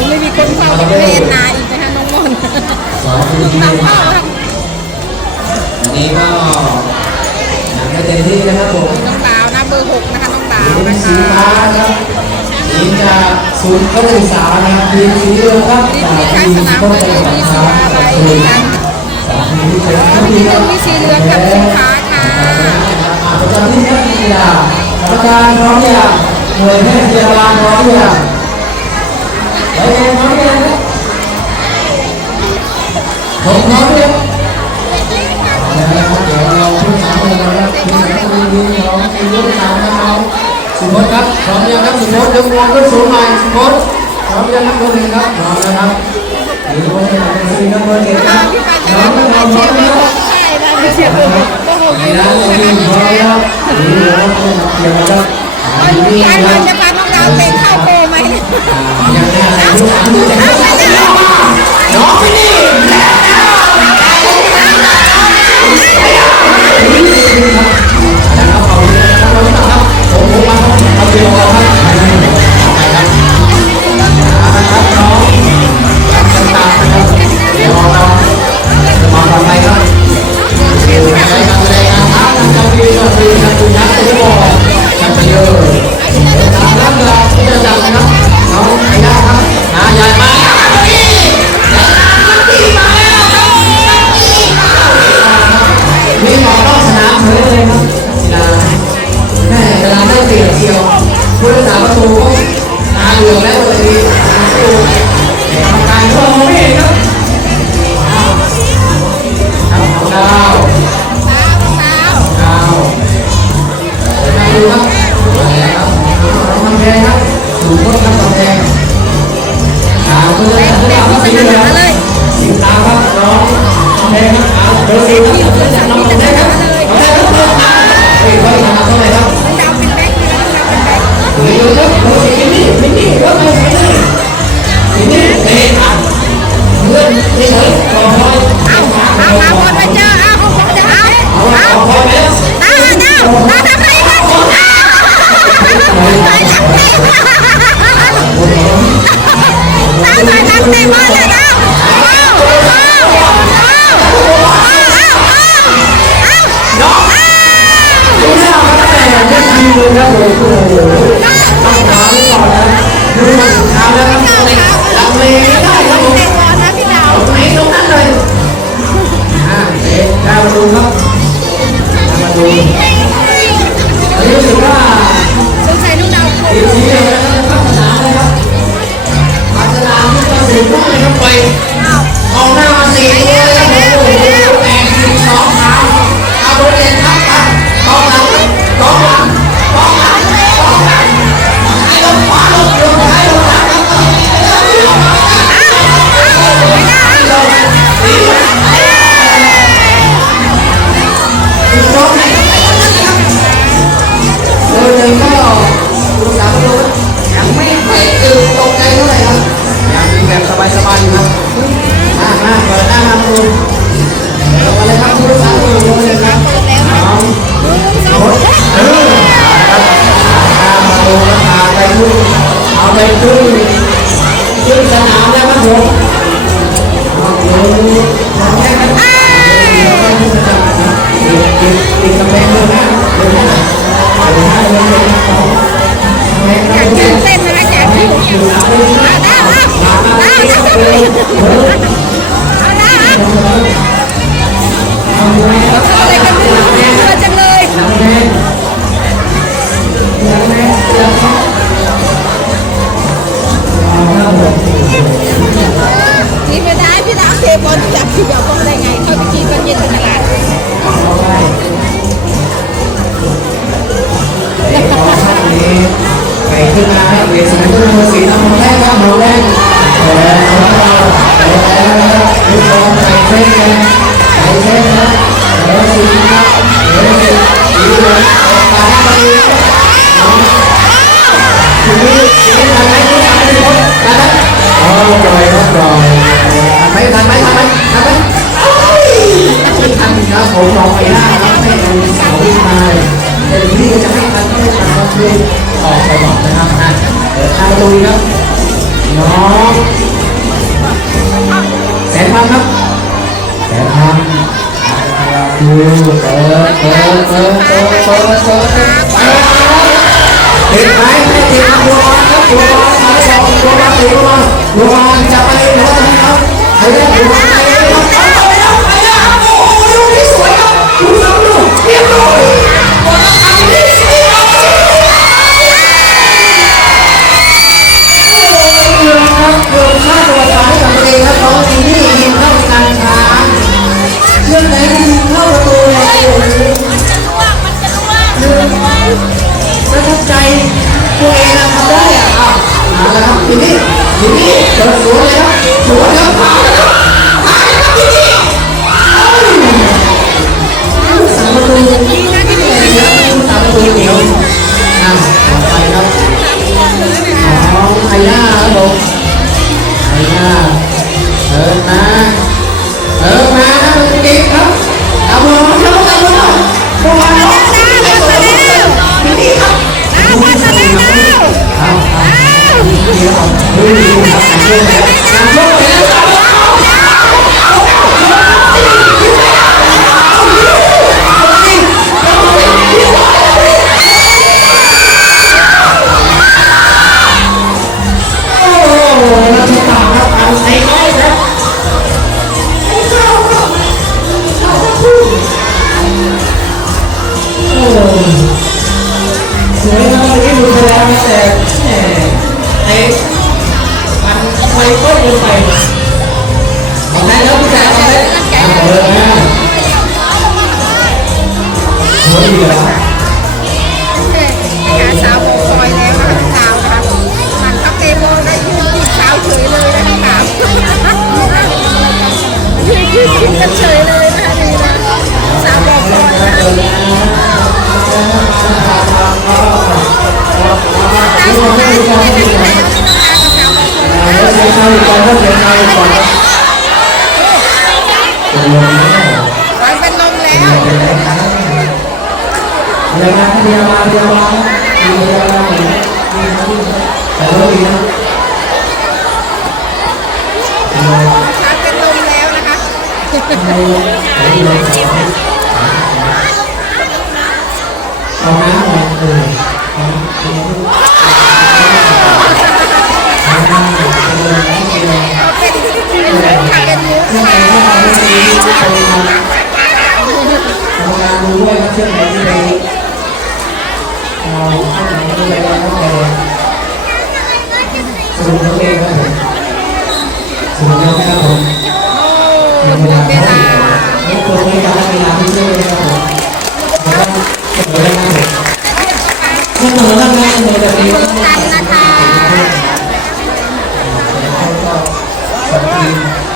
งห่วงไม่มีคนเฝ้าจะไม่เอ็นนาอีกนะคะน้องมนสองทีมตังเฝ้าครับวันนี้ก็อยากให้เต็มที่นะครับผมน้องดาวนะเบอร์หกนะคะน้องดาวทีมนะสีคะฟ้าครับทีมจากศูนย์การศึกษานะครับทีมสีเหลืองครับนี่จากมีทีข้างมสนามต้นเลยจังหวัดมีคสีรับอะไรขอบคุณกันสองทีมที่เป็นอ๋อผู้มีดีเรื่องมีสีเหลืองกับสีฟ้าค่ะประจำที่นักกีฬากรรมการพร้อมอย่างหน่วยแพทย์พยาบาลพร้อมอย่าง ไปเองพร้อมยังผมพร้อมยังนะครับเดี๋ยวเราพูดถามกันนะครับทีมไหนทีมนี้ของทีมรุ่นสามนะครับสุพจน์ครับพร้อมยังครับสุพจน์ยกงวงขึ้นสูงหน่อยสุพจน์พร้อมยังครับตัวหนึ่งครับพร้อมนะครับทีมคนที่เป็นทีมนักบอลเก่งครับพี่านพจะร้อมรับครับพร้อมเชียร์เบอคร์หรับกใช่นะเชียร์เบอร์หกเบอร์หกมีอยู่ร้านนะเราคะมีพี่พร้อมแจ๊แล้วมีร้านเป็นเกี่ยวกับพี่อันมันจะพาน้องดาวเตะเข้าโก ยอย่างนี้นะทุกท่านดูและน้องไม่ดีนะ นะเปิดหน้ามาดูลงมาเลยครับคุณสามตัวลงมาเลยครับสองหกเออครับมาดูมาไปดูเอาไปดูขึ้นสนามแล้วครับผมเอาดูทำได้ครับติดกำแพงเลยนะเดินหน้าเดินหน้าเดินหน้าอยากเต้นนะอยากอยู่อยากได้แล้วได้แล้ว الله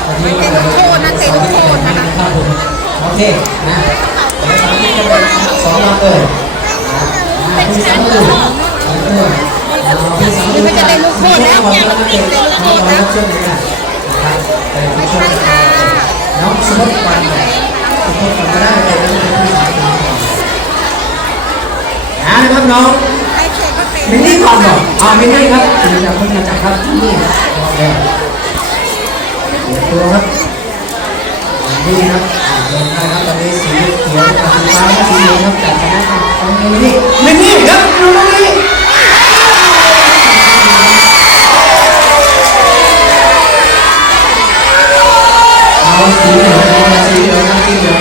เป็นลูกโทนะเพลงลูกโทนะโอเคนะเดี๋วสามที่จสองเราเกิดเป็นชั้ป์ที่สองหรือมันจะเป็นลูกโทษแล้วเนี่ยมันเป็นลูกโทษนะไม่ใช่ค่ะน้องสมมติก่อนสมมติก่อนก็ได้เลยนะครับน้องมินนี่ก่อนเหรออ่ามินนี่ครับจะเพิ่งมาจับครับนี่โอเค เดินได้ครับตอนนี้สีเขียวกับสีฟ้าและสีเหลืองครับจับกันนะครับตอนนี้มินนี่มินนี่ครับดูมินนี่เอาสีเหลืองเอาสีเหลืองครับสีเหลือง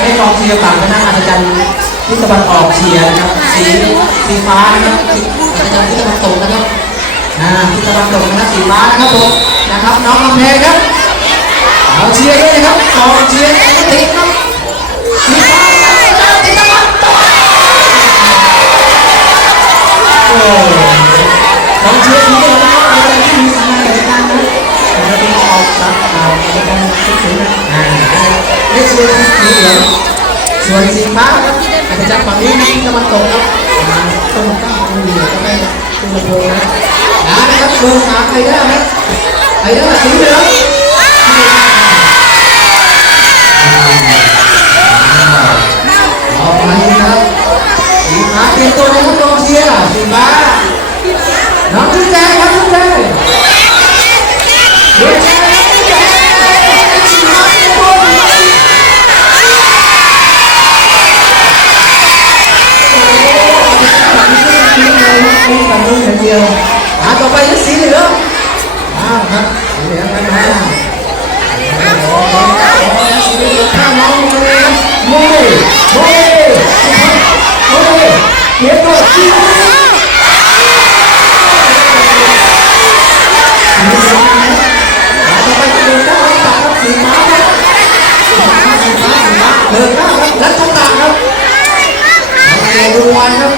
ให้กองเชียร์ฝั่งคณะอัศจรรย์ทิศตะวันออกเชียร์นะครับสีสีฟ้านะครับอัศจรรย์ทิศตะวันตกนะครับ อ่าทิศตะวันตกนะครับสีฟ้านะครับผมนะครับน้องลำเพครับเอาเชียร์ด้วยนะครับกองเชียร์ปกติครับสีฟ้านะครับทิศตะวันตกโอ้กองเชียร์สีเหลืองนะครับอาจารย์ที่มีสมาธิการนะแล้วก็ออกครับเอาอาจารย์ทุกคนนะอ่าได้ส่วนสีเหลืองส่วนสีฟ้าครับอาจจะจับฝั่งนี้นะที่ตะวันตกครับอ่าตรงข้ามตรงเหนือก็ได้ตรงโพนนะ ครับเบอร์สามไอเดอร์ครับไอเดอร์สีเหลืองเอาไปนะครับสีฟ้าเตรียมตัวนะครับกองเชียร์สีฟ้าน้องจุ๊แจครับจุ๊แจงแจงสีฟ้าเตรียมตัวสีฟ้า มีฝั่งนู้นอย่างเดียวอ่าต่อไปคือสีเหลืองอ้าวครับสีเหลืองนะฮะโอ้โหสีเหลืองข้ามน้องเลยครับโม่โม่โม่เดี๋ยวก่อนสีเหลืองสีเหลืองนะอ่าต่อไปคือเดินหน้าต่อครับสีฟ้าครับสีฟ้าสีฟ้าสีฟ้าเดินหน้าครับรัชตาครับโอเคดูวันครับ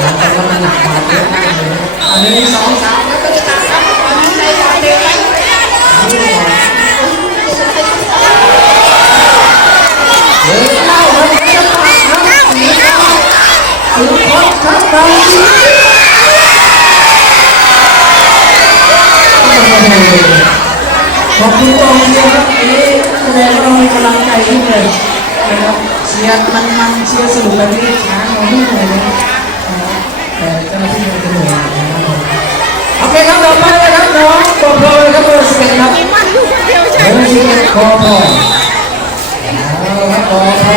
หลังจากนั้นหนักมาเยอะมากเลยอันนี้สองสามแล้วก็จะตัดครับอันนี้ในการเดินไปเดินเข้าครับเดินเข้าครับเดินเข้าสุดยอดครับเรา ขอบคุกองเชียร์ครับนี่แสดงว่าเรามีกำลังใจขึ้นเลยนะครับเชียร์มันมันเชียร์สนุกแบบนี้ช้างเราไม่เหนื่อยเลยแต่เจ้าหน้าที่มันจะเหนื่อยนะครับโอเคครับต่อไปนะครับน้องโปรโปรครับเบอร์สิบเอ็ดครับเบอร์สิบเอ็ดโปรโปรเอาครับโปรโปร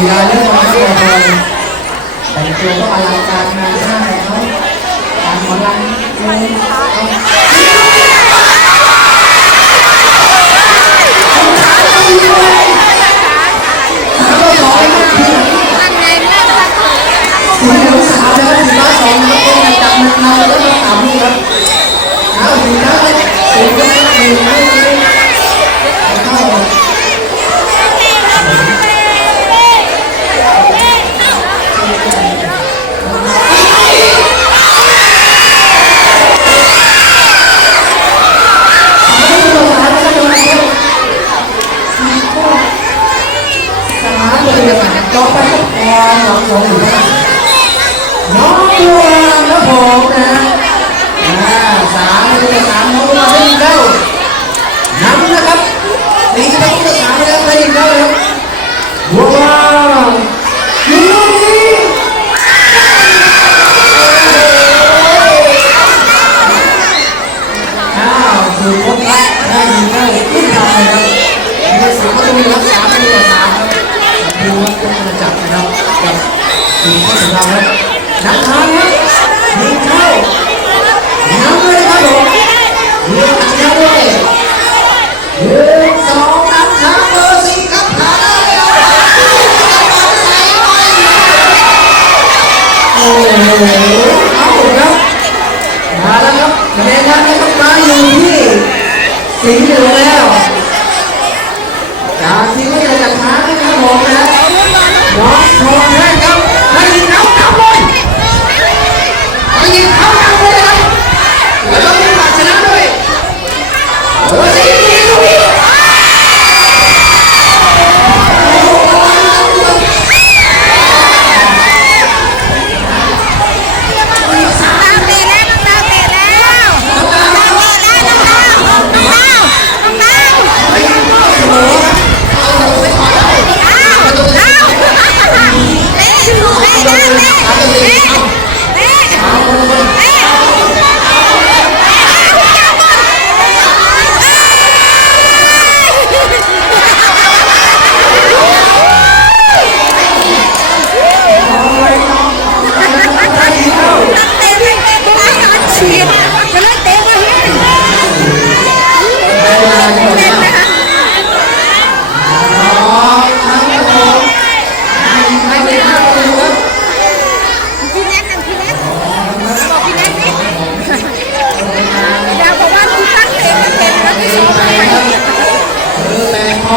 มีรายเรื่องมาครับโปรโปรแต่งตัวก็อลังการงานสร้างของเขาการหมอลำเลยเอาก็ขอให้มันถึง นั่นไงแม่ตะโกน สีเหลืองสามนะครับสีฟ้าสองนะครับเป็นจับมันเราแล้วมาสามนี่ครับเอาสีฟ้าเลยสีฟ้าหนึ่งไม่ไม่เข้าสามเลยนะครับต่อไปก็พอสองสองหนึ่งน้องบัวนะผมนะอ่าสามเลยสามน้องบัวได้ยินเข้านำนะครับตีน้องบัวสามไปแล้วได้ยินเข้าครับบัวยิงลูกนี้อ้าวสุพจน์รัตน์ได้ยินเข้าขึ้นนำเลยครับมีสามประตูครับสามประตูต่อสามครับดูว่าต้องมาจับนะครับกับทีมของเราครับนักทานครับยิงเข้าน้ำเลยครับผมยิงอัดเข้าด้วยหนึ่งสองนับช้าเบอร์สี่ครับผ่านได้เลยครับโอ้โห เอาครับมาแล้วครับคะแนนท่านนะครับมาอยู่ที่สีเหลืองแล้ว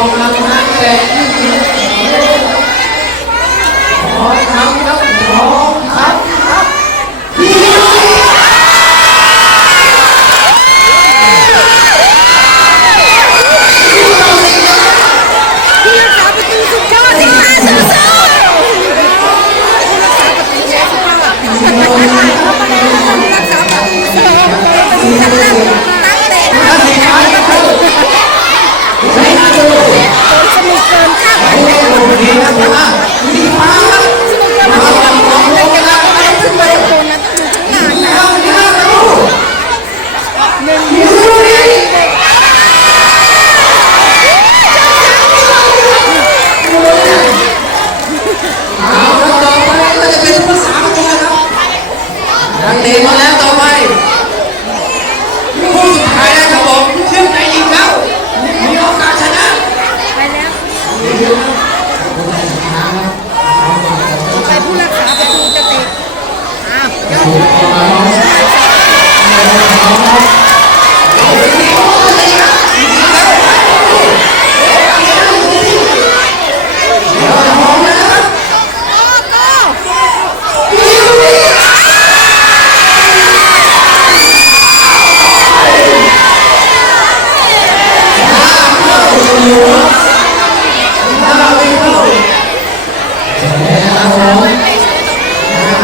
องกำลังแสง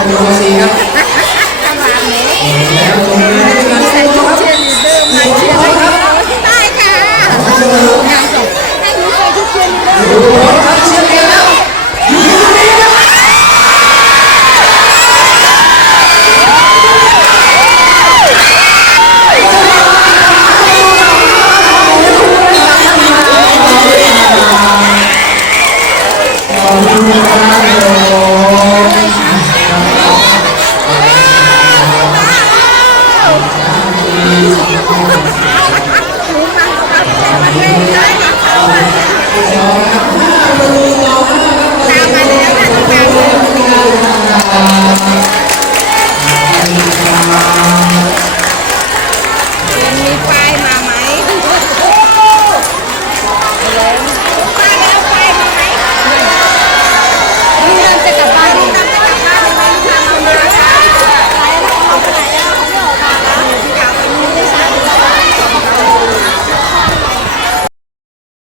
โยซีครับประมาณนี้แล้วตรงนี้การใส่ชุดเชียร์ลีดเดอร์มาเชียร์ให้เขาได้ค่ะให้หนูใส่ชุดเชียร์ลีดเดอร์ดูบอลครับเชีย Deus.